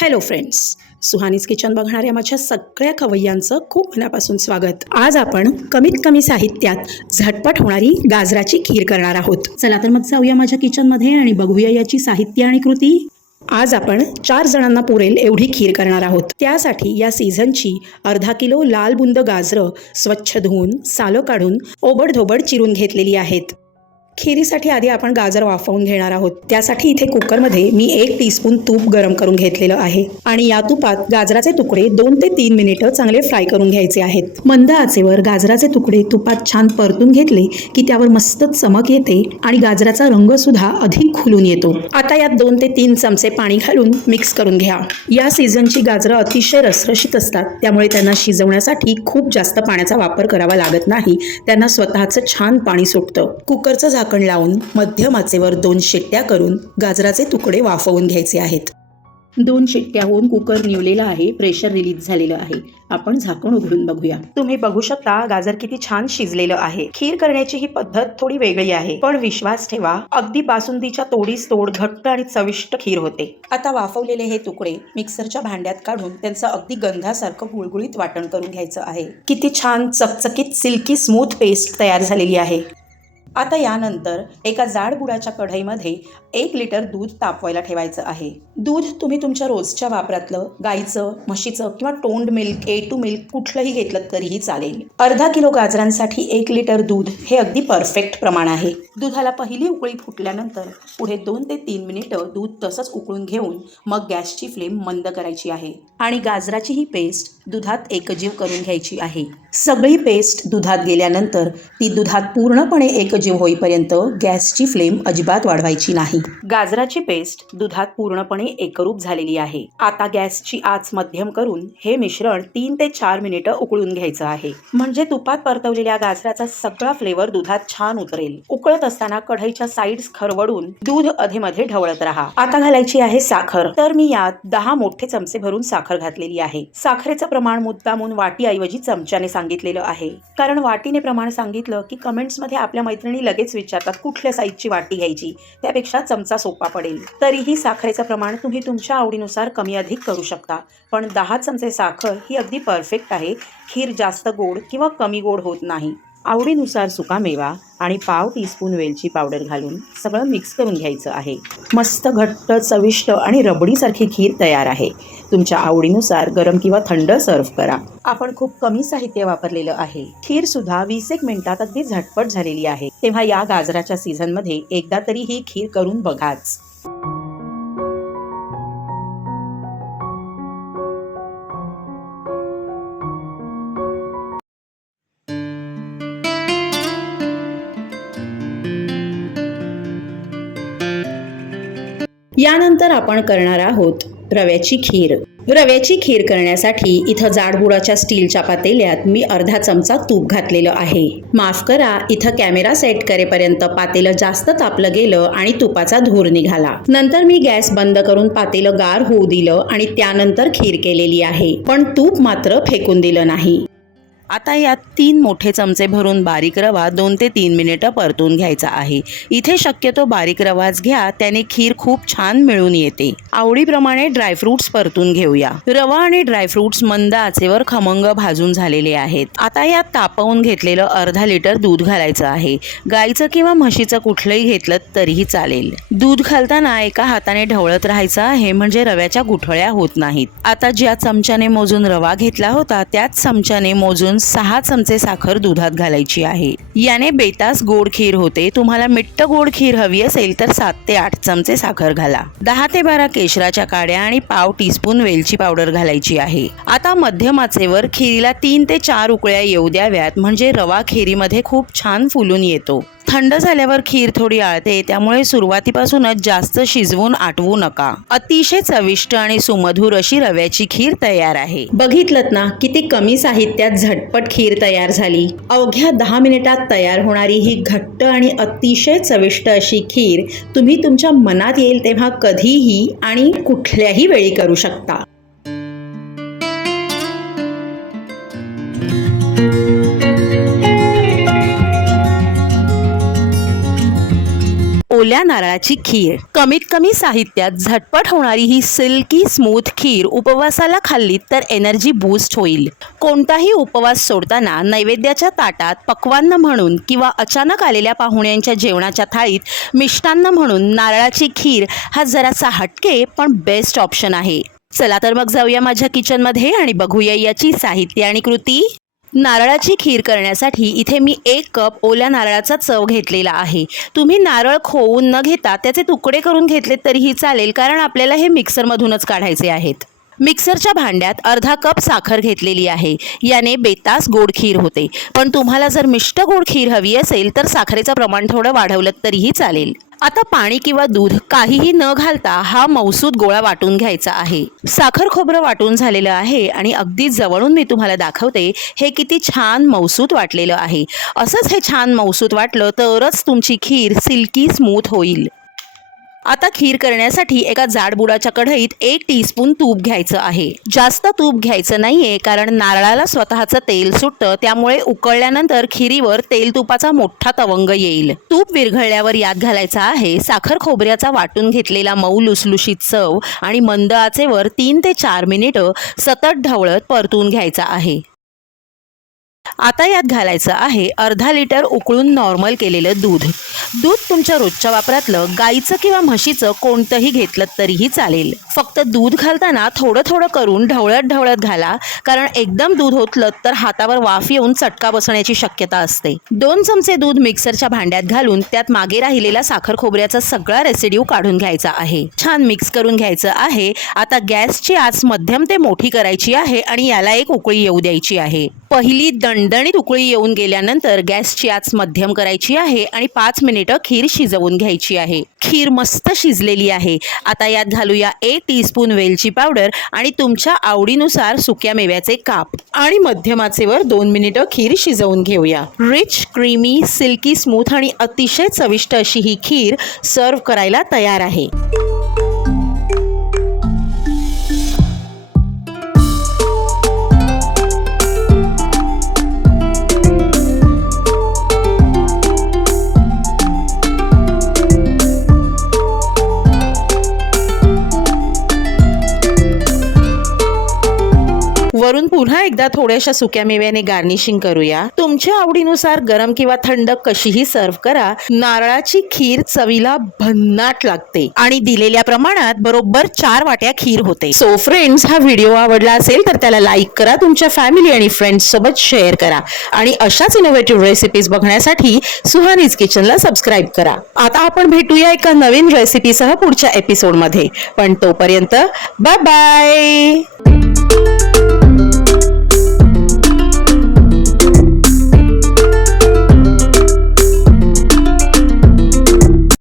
Hello friends Suhani's kitchen बघणाऱ्या माझ्या सगळ्या खवय्यांचं खूप मनापासून स्वागत. आज आपण कमीत कमी साहित्यात झटपट होणारी गाजराची खीर करणार आहोत. चला तर मग जाऊया माझ्या किचनमध्ये आणि बघूया याची साहित्य आणि कृती. आज आपण चार जणांना पुरेल एवढी खीर करणार आहोत. त्यासाठी या सीझनची अर्धा किलो लाल बुंद गाजरं स्वच्छ धुवून सालं काढून ओबडधोबड चिरून घेतलेली आहेत. खिरीसाठी आधी आपण गाजर वाफवून घेणार आहोत. त्यासाठी इथे कुकरमध्ये मी एक टीस्पून तूप गरम करून घेतलेलं आहे. आणि या तुपात गाजराचे तुकडे दोन ते तीन मिनिटं चांगले फ्राय करून घ्यायचे आहेत. मंद आचेवर गाजराचे तुकडे तुपात छान परतून घेतले की त्यावर मस्त चमक येते आणि गाजराचा रंग सुद्धा अधिक खुलून येतो. आता यात दोन ते तीन चमचे पाणी घालून मिक्स करून घ्या. या सीझनची गाजरं अतिशय रसरशीत असतात. त्यामुळे त्यांना शिजवण्यासाठी खूप जास्त पाण्याचा वापर करावा लागत नाही. त्यांना स्वतःचं छान पाणी सुटतं. कुकरचं झाकण लावून मध्यम आचेवर दोन शिट्ट्या करून गाजराचे तुकडे वाफवून घ्यायचे आहेत. दोन शिट्ट्या होऊन कुकर निवलेला आहे प्रेशर रिलीज झालेलं आहे. आपण झाकण उघडून बघूया. तुम्ही बघू शकता गाजर किती छान शिजलेलं आहे. खीर करण्याची ही पद्धत थोडी वेगळी आहे. पण विश्वास ठेवा अगदी बासुंदीच्या तोडीस तोड घट्ट आणि चविष्ट खीर होते. आता वाफवलेले हे तुकडे मिक्सरच्या भांड्यात काढून त्यांचं अगदी गंधासारखं गुळगुळीत वाटण करून घ्यायचं आहे. किती छान चकचकीत सिल्की स्मूथ पेस्ट तयार झालेली आहे. आता यानंतर एका जाड बुडाच्या कढईमध्ये एक लिटर दूध तापवायला ठेवायचं आहे. दूध तुम्ही तुमच्या रोजच्या वापरातलं गाईचं म्हशीचं किंवा toned milk A two milk कुठलंही घेतलं तरीही चालेल. अर्धा किलो गाजरांसाठी एक लिटर दूध हे अगदी परफेक्ट प्रमाण आहे. दुधाला पहिली उकळी फुटल्यानंतर पुढे दोन ते तीन मिनिटं दूध तसंच उकळून घेऊन मग गॅसची फ्लेम मंद करायची आहे. आणि गाजराची ही पेस्ट दुधात एकजीव करून घ्यायची आहे. सगळी पेस्ट दुधात गेल्यानंतर ती दुधात पूर्णपणे एकजीव होईपर्यंत गॅसची फ्लेम अजिबात वाढवायची नाही. गाजराची पेस्ट दुधात पूर्णपणे एकरूप झालेली आहे. आता गॅसची आच मध्यम करून हे मिश्रण तीन ते चार मिनिटं उकळून घ्यायचं आहे. म्हणजे तुपात परतवलेल्या गाजराचा सगळा फ्लेवर दुधात छान उतरेल. उकळत असताना कढईच्या साईड्स खरवडून दूध अधेमध्ये ढवळत राहा. आता घालायची आहे साखर. तर मी यात दहा मोठे चमचे भरून साखर घातलेली आहे. साखरेचं प्रमाण मुद्दामून वाटीऐवजी चमच्याने सांगितलेलं आहे. कारण वाटीने प्रमाण सांगितलं की कमेंट्समध्ये आपल्या मैत्रिणी लगेच विचारतात कुठल्या साईजची वाटी घ्यायची? त्यापेक्षा चमचा सोपा पडेल. तरीही साखरेचं प्रमाण तुम्ही तुमच्या आवडीनुसार कमी अधिक करू शकता. पण दहा चमचे साखर ही अगदी परफेक्ट आहे. खीर जास्त गोड किंवा कमी गोड होत नाही. आवडीनुसार सुका मेवा आणि पाव टीस्पून वेलची पावडर घालून सगळं मिक्स करून घ्यायचं आहे. मस्त घट्ट चविष्ट आणि रबडीसारखी खीर तयार आहे. तुमच्या आवडीनुसार गरम किंवा थंड सर्व्ह करा. आपण खूप कमी साहित्य वापरलेलं आहे. खीर सुद्धा वीस एक मिनिटात अगदी झटपट झालेली आहे. तेव्हा या गाजराच्या सीझनमध्ये एकदा तरी ही खीर करून बघाच. यानंतर आपण करणार आहोत रव्याची खीर. रव्याची खीर करण्यासाठी इथं जाडबुडाच्या स्टीलच्या पातेल्यात मी अर्धा चमचा तूप घातलेलं आहे. माफ करा इथं कॅमेरा सेट करेपर्यंत पातेलं जास्त तापलं गेलं आणि तुपाचा धूर निघाला. नंतर मी गॅस बंद करून पातेलं गार होऊ दिलं आणि त्यानंतर खीर केलेली आहे. पण तूप मात्र फेकून दिलं नाही. आता यात तीन मोठे चमचे भरून बारीक रवा दोन ते तीन मिनिटं परतून घ्यायचा आहे. इथे शक्यतो बारीक रवाच घ्या त्याने खीर खूप छान मिळून येते. आवडीप्रमाणे ड्रायफ्रुट्स परतून घेऊया. रवा आणि ड्रायफ्रुट्स मंद आचेवर खमंग भाजून झालेले आहेत. आता यात तापवून घेतलेलं अर्धा लिटर दूध घालायचं आहे. गाईचं किंवा म्हशीचं कुठलंही घेतलं तरीही चालेल. दूध घालताना एका हाताने ढवळत राहायचं आहे म्हणजे रव्याच्या गुठळ्या होत नाहीत. आता ज्या चमच्याने मोजून रवा घेतला होता त्याच चमच्याने मोजून सहा चमचे साखर दुधात घालायची आहे. याने बेतास गोड खीर होते. तुम्हाला मिट्ट गोड खीर हवी असेल तर सात ते आठ चमचे साखर घाला. दहा ते बारा केशराच्या काड्या आणि पाव टीस्पून वेलची पावडर घालायची आहे. आता मध्यम आचेवर खिरीला तीन ते चार उकळ्या येऊ द्याव्यात. म्हणजे रवा खिरीमध्ये खूप छान फुलून येतो. थंड झाल्यावर खीर थोडी आळते त्यामुळे सुरुवातीपासूनच जास्त शिजवून आटवू नका. अतिशय चविष्ट आणि सुमधुर अशी रव्याची खीर तयार आहे. बघितलं ना किती कमी साहित्यात झटपट खीर तयार झाली. अवघ्या दहा मिनिटात तयार होणारी ही घट्ट आणि अतिशय चविष्ट अशी खीर तुम्ही तुमच्या मनात येईल तेव्हा कधीही आणि कुठल्याही वेळी करू शकता. ओल्या नारळाची खीर. कमीत कमी साहित्यात झटपट होणारी ही सिल्की स्मूथ खीर उपवासाला खाल्ली तर एनर्जी बूस्ट होईल. कोणताही उपवास सोडताना नैवेद्याच्या ताटात पक्वान्न म्हणून किंवा अचानक आलेल्या पाहुण्यांच्या जेवणाच्या थाळीत मिष्टान्न म्हणून नारळाची खीर हा जरासा हटके पण बेस्ट ऑप्शन आहे. चला तर मग जाऊया माझ्या किचनमध्ये आणि बघूया याची साहित्य आणि कृती. नारळाची खीर करण्यासाठी इथे मी एक कप ओल्या नारळाचा चव घेतलेला आहे. तुम्ही नारळ खोवून न घेता त्याचे तुकडे करून घेतले तरीही चालेल कारण आपल्याला हे मिक्सरमधूनच काढायचे आहेत. मिक्सरच्या भांड्यात अर्धा कप साखर घेतलेली आहे. याने बेतास गोड खीर होते. पण तुम्हाला जर मिष्ट गोड खीर हवी असेल तर साखरेचं प्रमाण थोडं वाढवलं तरीही चालेल. आता पाणी किंवा दूध काहीही न घालता हा मौसूद गोळा वाटून घ्यायचा आहे. साखर खोबरं वाटून झालेलं आहे आणि अगदी जवळून मी तुम्हाला दाखवते हे किती छान मौसूद वाटलेलं आहे. असंच हे छान मौसूद वाटलं तरच तुमची खीर सिल्की स्मूथ होईल. आता खीर करण्यासाठी एका जाडबुडाच्या कढईत एक टीस्पून तूप घ्यायचं आहे. जास्त तूप घ्यायचं नाहीये कारण नारळाला स्वतःचं तेल सुटतं त्यामुळे उकळल्यानंतर खिरीवर तेल तुपाचा मोठा तवंग येईल. तूप विरघळल्यावर यात घालायचा आहे साखर खोबऱ्याचा वाटून घेतलेला मऊ लुसलुशीत चव आणि मंद आचेवर तीन ते चार मिनिटं सतत ढवळत परतून घ्यायचा आहे. आता यात घालायचं आहे अर्धा लिटर उकळून नॉर्मल केलेलं दूध. दूध तुमच्या रोजच्या वापरातलं गाईचं किंवा म्हशीचं कोणतंही घेतलं तरीही चालेल. फक्त दूध घालताना थोडं थोडं करून ढवळत ढवळत घाला कारण एकदम दूध होतलं तर हातावर वाफ येऊन चटका बसण्याची शक्यता असते. दोन चमचे दूध मिक्सरच्या भांड्यात घालून त्यात मागे राहिलेला साखर खोबऱ्याचा सगळा रेसिड्यू काढून घ्यायचा आहे. छान मिक्स करून घ्यायचं आहे. आता गॅसची आच मध्यम ते मोठी करायची आहे आणि याला एक उकळी येऊ द्यायची आहे. पहिली दणदणीत उकळी येऊन गेल्यानंतर गॅसची आच मध्यम करायची आहे आणि पाच मिनिटं खीर शिजवून घ्यायची आहे. खीर मस्त शिजलेली आहे. आता यात घालूया एक टीस्पून वेलची पावडर आणि तुमच्या आवडीनुसार सुक्या मेव्याचे काप. आणि मध्यमाचेवर दोन मिनिटं खीर शिजवून घेऊया. रिच क्रीमी सिल्की स्मूथ आणि अतिशय चविष्ट अशी ही खीर सर्व करायला तयार आहे. पुन्हा एकदा थोड्याशा सुक्या मेव्याने गार्निशिंग करूया. तुमच्या आवडीनुसार गरम किंवा थंड कशीही सर्व करा. नारळाची खीर चवीला भन्नाट लागते. आणि दिलेल्या प्रमाणात बरोबर चार वाट्या खीर होते. सो फ्रेंड्स हा व्हिडिओ आवडला असेल तर त्याला लाईक करा. तुमच्या फॅमिली आणि फ्रेंड्स सोबत शेअर करा. आणि अशाच इनोव्हेटिव्ह रेसिपीज बघण्यासाठी सुहानीज किचनला सबस्क्राईब करा. आता आपण भेटूया एका नवीन रेसिपीसह पुढच्या एपिसोडमध्ये पण तोपर्यंत बाय बाय